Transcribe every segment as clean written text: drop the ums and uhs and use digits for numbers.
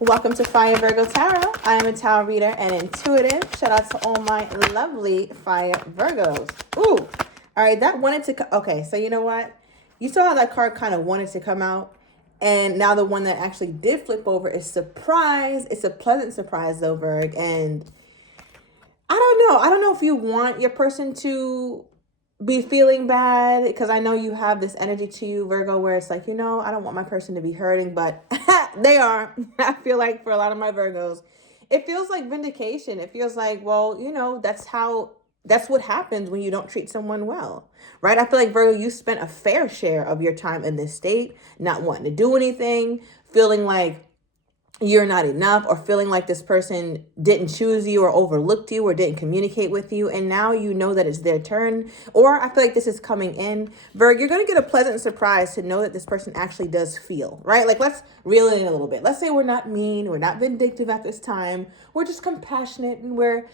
Welcome to Fire Virgo Tarot. I am a tarot reader and intuitive. Shout out to all my lovely Fire Virgos. Ooh, all right, that wanted to... Okay, so you know what? You saw how that card kind of wanted to come out, and now the one that actually did flip over is surprise. It's a pleasant surprise, though, Virg, and I don't know. I don't know if you want your person to be feeling bad, because I know you have this energy to you, Virgo, where it's like, I don't want my person to be hurting, but they are. I feel like for a lot of my Virgos, it feels like vindication. It feels like, well, that's what happens when you don't treat someone well, right? I feel like, Virgo, you spent a fair share of your time in this state, not wanting to do anything, feeling like you're not enough, or feeling like this person didn't choose you or overlooked you or didn't communicate with you. And now you know that it's their turn. Or I feel like this is coming in. Virg, you're going to get a pleasant surprise to know that this person actually does feel, right? Like, let's reel it in a little bit. Let's say we're not mean. We're not vindictive at this time. We're just compassionate, and we're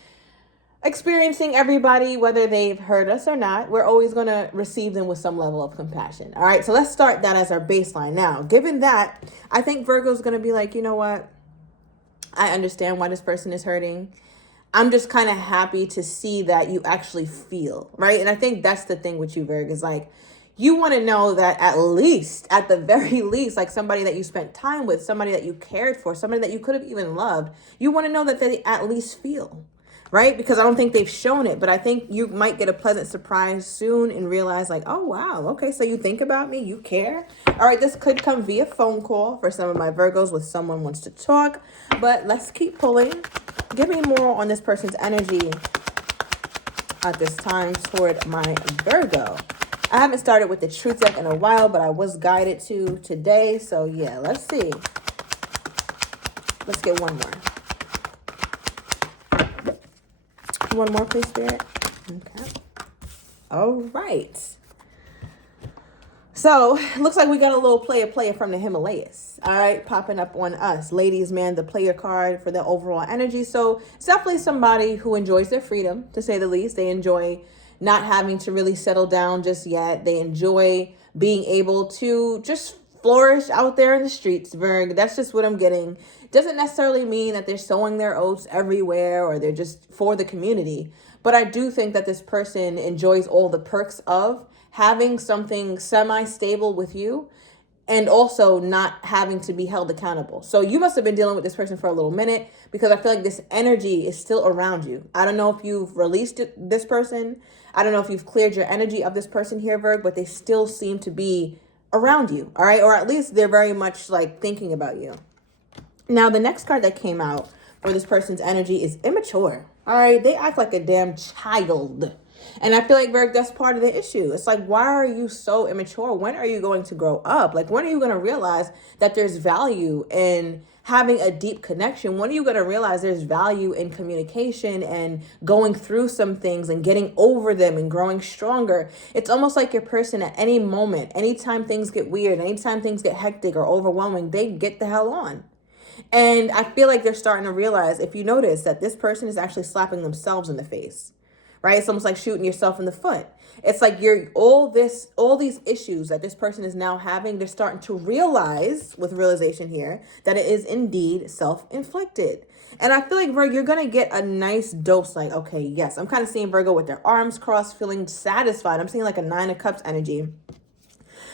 experiencing everybody, whether they've hurt us or not. We're always going to receive them with some level of compassion. All right, so let's start that as our baseline. Now, given that, I think Virgo's going to be like, you know what? I understand why this person is hurting. I'm just kind of happy to see that you actually feel, right? And I think that's the thing with you, Virgo, is like, you want to know that at the very least, like somebody that you spent time with, somebody that you cared for, somebody that you could have even loved, you want to know that they at least feel. Right? Because I don't think they've shown it, but I think you might get a pleasant surprise soon and realize like, oh, wow. Okay. So you think about me, you care. All right. This could come via phone call for some of my Virgos with someone wants to talk, but let's keep pulling. Give me more on this person's energy at this time toward my Virgo. I haven't started with the truth deck in a while, but I was guided to today. So yeah, let's see. Let's get one more. One more, please, Spirit. Okay. All right. So, looks like we got a little player from the Himalayas. All right, popping up on us. Ladies, man, the player card for the overall energy. So, it's definitely somebody who enjoys their freedom, to say the least. They enjoy not having to really settle down just yet. They enjoy being able to just flourish out there in the streets, Virg. That's just what I'm getting. Doesn't necessarily mean that they're sowing their oats everywhere or they're just for the community. But I do think that this person enjoys all the perks of having something semi-stable with you and also not having to be held accountable. So you must have been dealing with this person for a little minute, because I feel like this energy is still around you. I don't know if you've released this person. I don't know if you've cleared your energy of this person here, Virg, but they still seem to be around you. All right. Or at least they're very much like thinking about you. Now, the next card that came out for this person's energy is immature. All right. They act like a damn child. And I feel like, Virg, that's part of the issue. It's like, why are you so immature? When are you going to grow up? Like, when are you going to realize that there's value in having a deep connection? When are you going to realize there's value in communication and going through some things and getting over them and growing stronger? It's almost like your person at any moment, anytime things get weird, anytime things get hectic or overwhelming, they get the hell on. And I feel like they're starting to realize, if you notice, that this person is actually slapping themselves in the face, right? It's almost like shooting yourself in the foot. It's like all these issues that this person is now having, they're starting to realize, with realization here, that it is indeed self-inflicted. And I feel like, Virgo, you're going to get a nice dose, like, okay, yes, I'm kind of seeing Virgo with their arms crossed, feeling satisfied. I'm seeing like a 9 of Cups energy.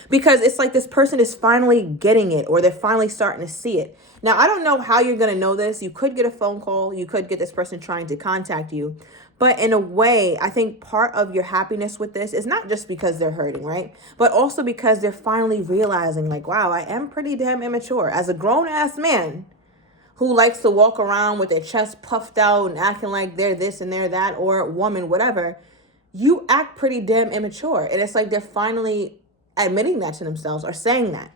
Because it's like this person is finally getting it, or they're finally starting to see it. Now, I don't know how you're going to know this. You could get a phone call. You could get this person trying to contact you. But in a way, I think part of your happiness with this is not just because they're hurting, right? But also because they're finally realizing, like, wow, I am pretty damn immature. As a grown-ass man who likes to walk around with their chest puffed out and acting like they're this and they're that, or woman, whatever, you act pretty damn immature. And it's like they're finally admitting that to themselves or saying that,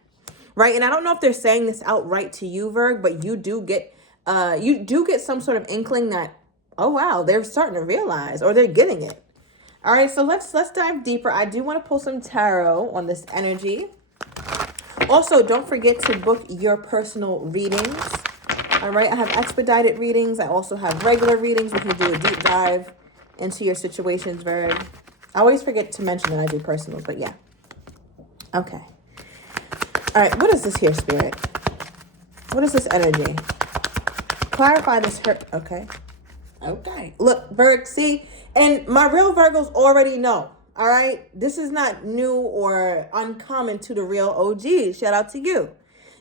right? And I don't know if they're saying this outright to you, Virg, but you do get some sort of inkling that, oh wow, they're starting to realize, or they're getting it. All right, so let's dive deeper. I do want to pull some tarot on this energy. Also, don't forget to book your personal readings. All right, I have expedited readings. I also have regular readings. We can do a deep dive into your situations, Virg. I always forget to mention that I do personals, but yeah. Okay. All right, what is this here, Spirit? What is this energy? Clarify this hurt. Okay. Okay. Look, Virg, see? And my real Virgos already know. All right? This is not new or uncommon to the real OGs. Shout out to you.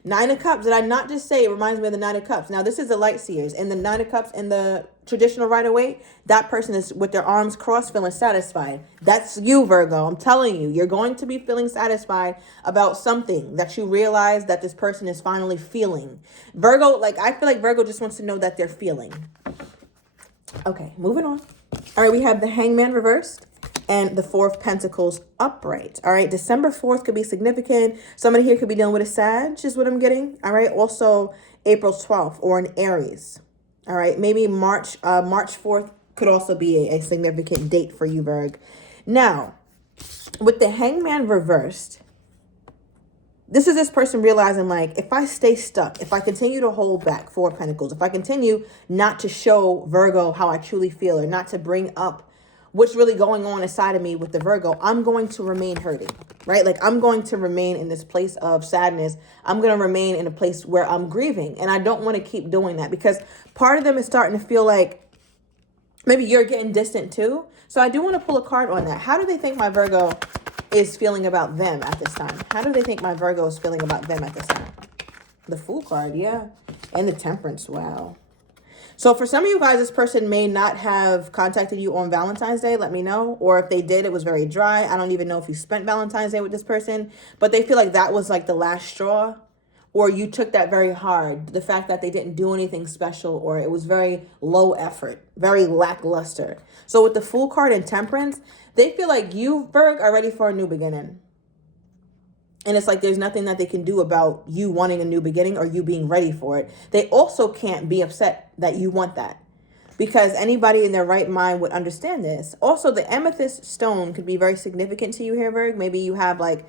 Nine of Cups. Did I not just say it reminds me of the Nine of Cups? Now, this is the Light Seers. And the Nine of Cups in the traditional Rider-Waite, that person is with their arms crossed feeling satisfied. That's you, Virgo. I'm telling you. You're going to be feeling satisfied about something that you realize that this person is finally feeling. Virgo, like, I feel like Virgo just wants to know that they're feeling. Okay, moving on. All right, we have the Hangman reversed and the Four of Pentacles upright. All right, December 4th could be significant. Somebody here could be dealing with a Sag, is what I'm getting. All right, also April 12th or an Aries. All right, maybe March 4th could also be a significant date for you, Virg. Now, with the Hangman reversed, this is this person realizing, like, if I stay stuck, if I continue to hold back Four of Pentacles, if I continue not to show Virgo how I truly feel or not to bring up what's really going on inside of me with the Virgo, I'm going to remain hurting, right? Like, I'm going to remain in this place of sadness. I'm going to remain in a place where I'm grieving. And I don't want to keep doing that because part of them is starting to feel like maybe you're getting distant too. So I do want to pull a card on that. How do they think my Virgo is feeling about them at this time? How do they think my Virgo is feeling about them at this time? The Fool card, yeah. And the Temperance, wow. So for some of you guys, this person may not have contacted you on Valentine's Day. Let me know. Or if they did, it was very dry. I don't even know if you spent Valentine's Day with this person. But they feel like that was like the last straw. Or you took that very hard. The fact that they didn't do anything special. Or it was very low effort. Very lackluster. So with the Fool card and Temperance, they feel like you, Virg, are ready for a new beginning. And it's like there's nothing that they can do about you wanting a new beginning or you being ready for it. They also can't be upset that you want that because anybody in their right mind would understand this. Also, the amethyst stone could be very significant to you here, Virg. Maybe you have like,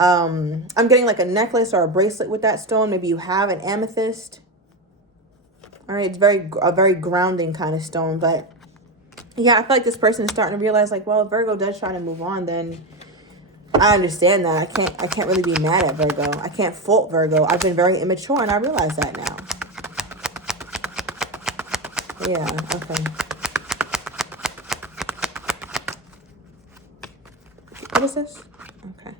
I'm getting like a necklace or a bracelet with that stone. Maybe you have an amethyst. All right, it's a very grounding kind of stone. But yeah, I feel like this person is starting to realize like, well, if Virgo does try to move on, then I understand that. I can't really be mad at Virgo. I can't fault Virgo. I've been very immature and I realize that now. Yeah, okay. What is this? Okay.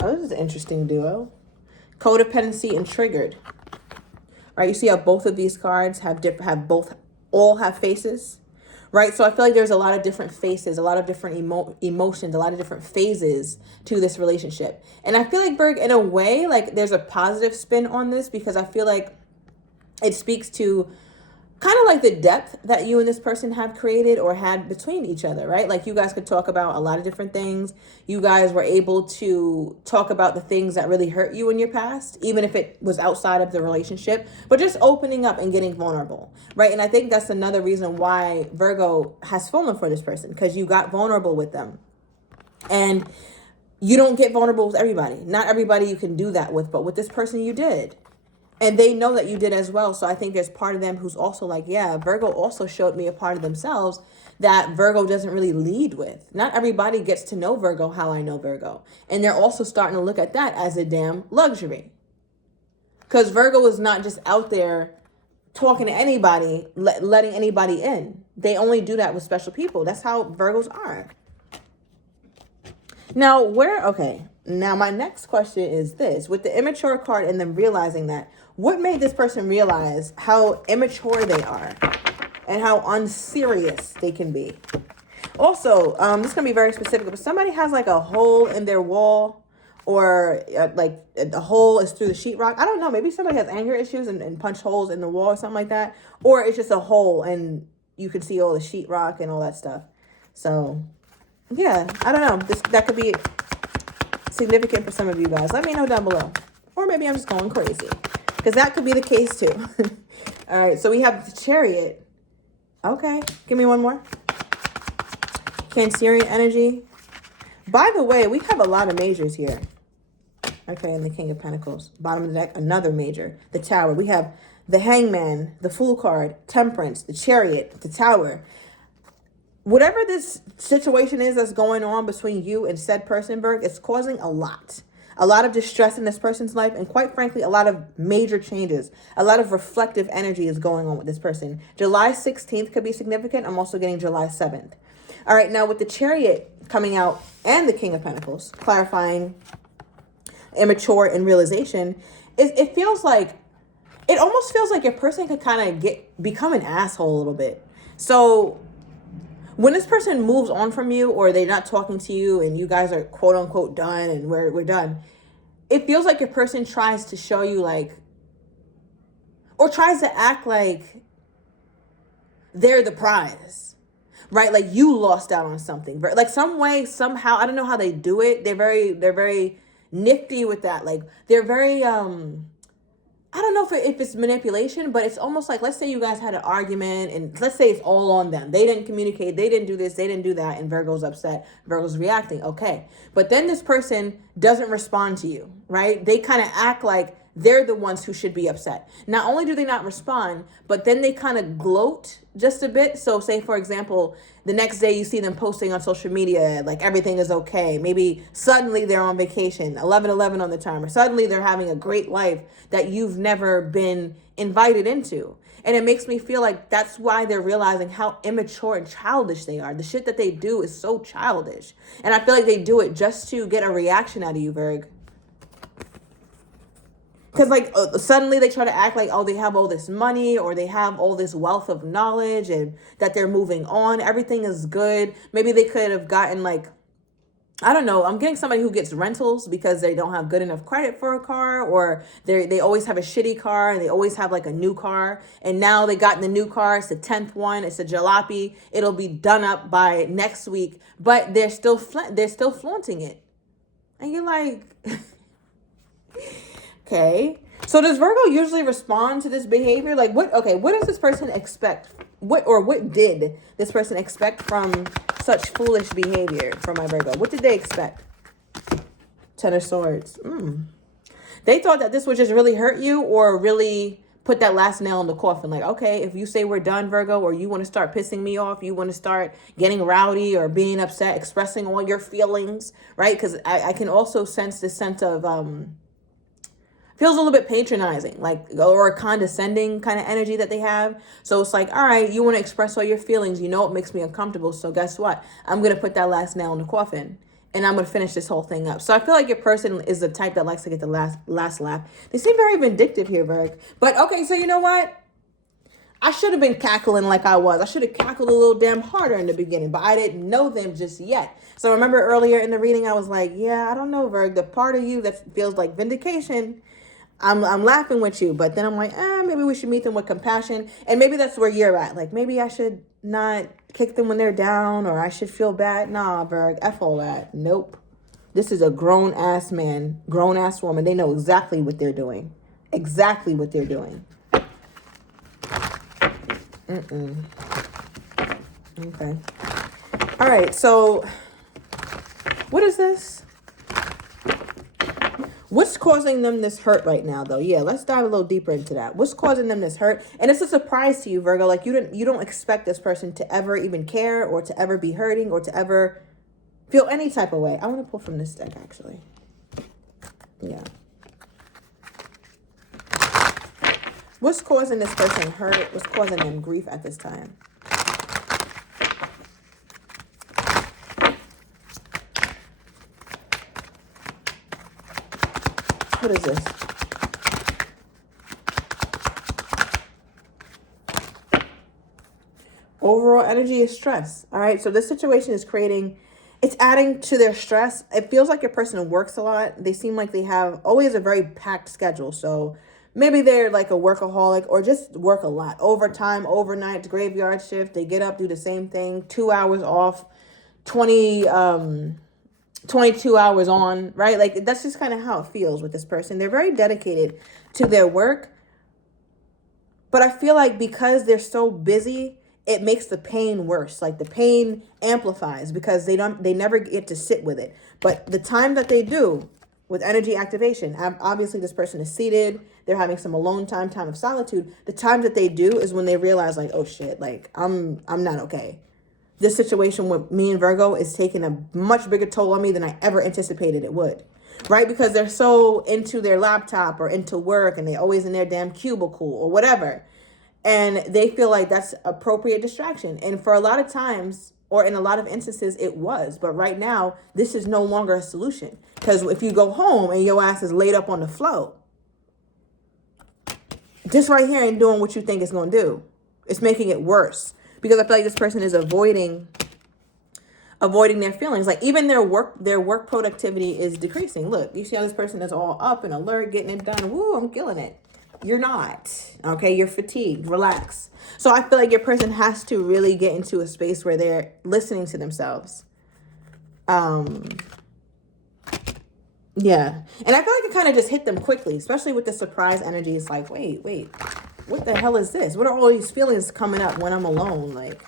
Oh, this is an interesting duo. Codependency and Triggered. All right, you see how both of these cards all have faces? Right? So I feel like there's a lot of different faces, a lot of different emotions, a lot of different phases to this relationship. And I feel like, Berg, in a way, like there's a positive spin on this because I feel like it speaks to kind of like the depth that you and this person have created or had between each other, right? Like you guys could talk about a lot of different things. You guys were able to talk about the things that really hurt you in your past, even if it was outside of the relationship, but just opening up and getting vulnerable, right? And I think that's another reason why Virgo has fallen for this person, because you got vulnerable with them. And you don't get vulnerable with everybody. Not everybody you can do that with, but with this person you did. And they know that you did as well. So I think there's part of them who's also like, yeah, Virgo also showed me a part of themselves that Virgo doesn't really lead with. Not everybody gets to know Virgo how I know Virgo. And they're also starting to look at that as a damn luxury. Because Virgo is not just out there talking to anybody, letting anybody in. They only do that with special people. That's how Virgos are. Now, now my next question is this. With the immature card and them realizing that, what made this person realize how immature they are and how unserious they can be? Also, this is going to be very specific, but somebody has like a hole in their wall or like the hole is through the sheetrock. I don't know. Maybe somebody has anger issues and punch holes in the wall or something like that. Or it's just a hole and you can see all the sheetrock and all that stuff. So, yeah, I don't know. That could be significant for some of you guys. Let me know down below. Or maybe I'm just going crazy. Because that could be the case too. All right, so we have the Chariot. Okay, give me one more. Cancerian energy. By the way, we have a lot of majors here. Okay, and the King of Pentacles. Bottom of the deck, another major. The Tower. We have the Hangman, the Fool card, Temperance, the Chariot, the Tower. Whatever this situation is that's going on between you and said person, Berg, it's causing a lot. A lot of distress in this person's life, and quite frankly, a lot of major changes. A lot of reflective energy is going on with this person. July 16th could be significant. I'm also getting July 7th. All right, now with the Chariot coming out and the King of Pentacles, clarifying immature and realization, it feels like, it almost feels like your person could kind of become an asshole a little bit. So when this person moves on from you, or they're not talking to you and you guys are quote unquote done and we're done, it feels like your person tries to show you like, or tries to act like they're the prize, right? Like you lost out on something, like some way, somehow, I don't know how they do it. They're very nifty with that. Like they're very, I don't know if it's manipulation, but it's almost like, let's say you guys had an argument and let's say it's all on them. They didn't communicate. They didn't do this. They didn't do that. And Virgo's upset. Virgo's reacting. Okay. But then this person doesn't respond to you, right? They kind of act like they're the ones who should be upset. Not only do they not respond, but then they kind of gloat just a bit. So say, for example, the next day you see them posting on social media, like everything is okay. Maybe suddenly they're on vacation, 11/11 on the timer. Suddenly they're having a great life that you've never been invited into. And it makes me feel like that's why they're realizing how immature and childish they are. The shit that they do is so childish. And I feel like they do it just to get a reaction out of you, Virg. Because like suddenly they try to act like, oh, they have all this money or they have all this wealth of knowledge and that they're moving on. Everything is good. Maybe they could have gotten like, I don't know. I'm getting somebody who gets rentals because they don't have good enough credit for a car, or they always have a shitty car and they always have like a new car. And now they got in the new car. It's the 10th one. It's a jalopy. It'll be done up by next week, but they're still flaunting it. And you're like... Okay, so does Virgo usually respond to this behavior? Like what does this person expect? What did this person expect from such foolish behavior from my Virgo? What did they expect? Ten of Swords. They thought that this would just really hurt you or really put that last nail in the coffin. Like, okay, if you say we're done, Virgo, or you want to start pissing me off, you want to start getting rowdy or being upset, expressing all your feelings, right? Because I can also sense this sense of... feels a little bit patronizing, like, or a condescending kind of energy that they have. So it's like, all right, you want to express all your feelings. You know, it makes me uncomfortable. So guess what? I'm going to put that last nail in the coffin and I'm going to finish this whole thing up. So I feel like your person is the type that likes to get the last laugh. They seem very vindictive here, Virg. But okay, so you know what? I should have been cackling like I was. I should have cackled a little damn harder in the beginning, but I didn't know them just yet. So remember earlier in the reading, I was like, yeah, I don't know, Virg. The part of you that feels like vindication, I'm laughing with you, but then I'm like, maybe we should meet them with compassion. And maybe that's where you're at. Like, maybe I should not kick them when they're down, or I should feel bad. Nah, Virg, F all that. Nope. This is a grown-ass man, grown-ass woman. They know exactly what they're doing. Exactly what they're doing. Okay. All right, so what is this? What's causing them this hurt right now, though? Yeah, let's dive a little deeper into that. What's causing them this hurt? And it's a surprise to you, Virgo. Like you don't expect this person to ever even care, or to ever be hurting, or to ever feel any type of way. I want to pull from this deck, actually. Yeah. What's causing this person hurt? What's causing them grief at this time? What is this? Overall energy is stress. All right. So this situation is it's adding to their stress. It feels like your person works a lot. They seem like they have always a very packed schedule. So maybe they're like a workaholic, or just work a lot. Overtime, overnight, graveyard shift. They get up, do the same thing, 2 hours off, 22 hours on, right? Like that's just kind of how it feels with this person. They're very dedicated to their work, but I feel like because they're so busy, it makes the pain worse. Like the pain amplifies because they never get to sit with it. But the time that they do with energy activation, obviously this person is seated, they're having some alone time of solitude. The time that they do is when they realize like, oh shit, like I'm not okay. This situation with me and Virgo is taking a much bigger toll on me than I ever anticipated it would. right? Because they're so into their laptop or into work and they're always in their damn cubicle or whatever. And they feel like that's appropriate distraction. And for a lot of times, or in a lot of instances, it was. But right now, this is no longer a solution. Because if you go home and your ass is laid up on the floor, this right here ain't doing what you think it's going to do. It's making it worse. Because I feel like this person is avoiding their feelings. Like even their work productivity is decreasing. Look, you see how this person is all up and alert, getting it done. Woo, I'm killing it. You're not. Okay, you're fatigued. Relax. So I feel like your person has to really get into a space where they're listening to themselves. Yeah. And I feel like it kind of just hit them quickly, especially with the surprise energy. It's like, wait, what the hell is this? What are all these feelings coming up when I'm alone? Like,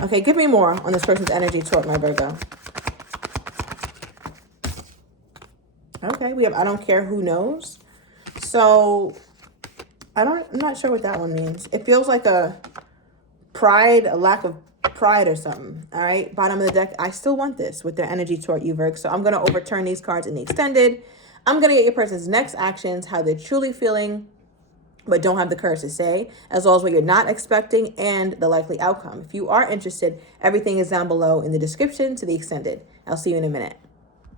okay, give me more on this person's energy toward my Virgo. Okay, we have I don't care who knows. So I'm not sure what that one means. It feels like a lack of pride or something. All right, bottom of the deck. I still want this with their energy toward you, Virgo. So I'm going to overturn these cards in the extended. I'm going to get your person's next actions, how they're truly feeling, but don't have the courage to say, as well as what you're not expecting and the likely outcome. If you are interested, everything is down below in the description to the extended. I'll see you in a minute.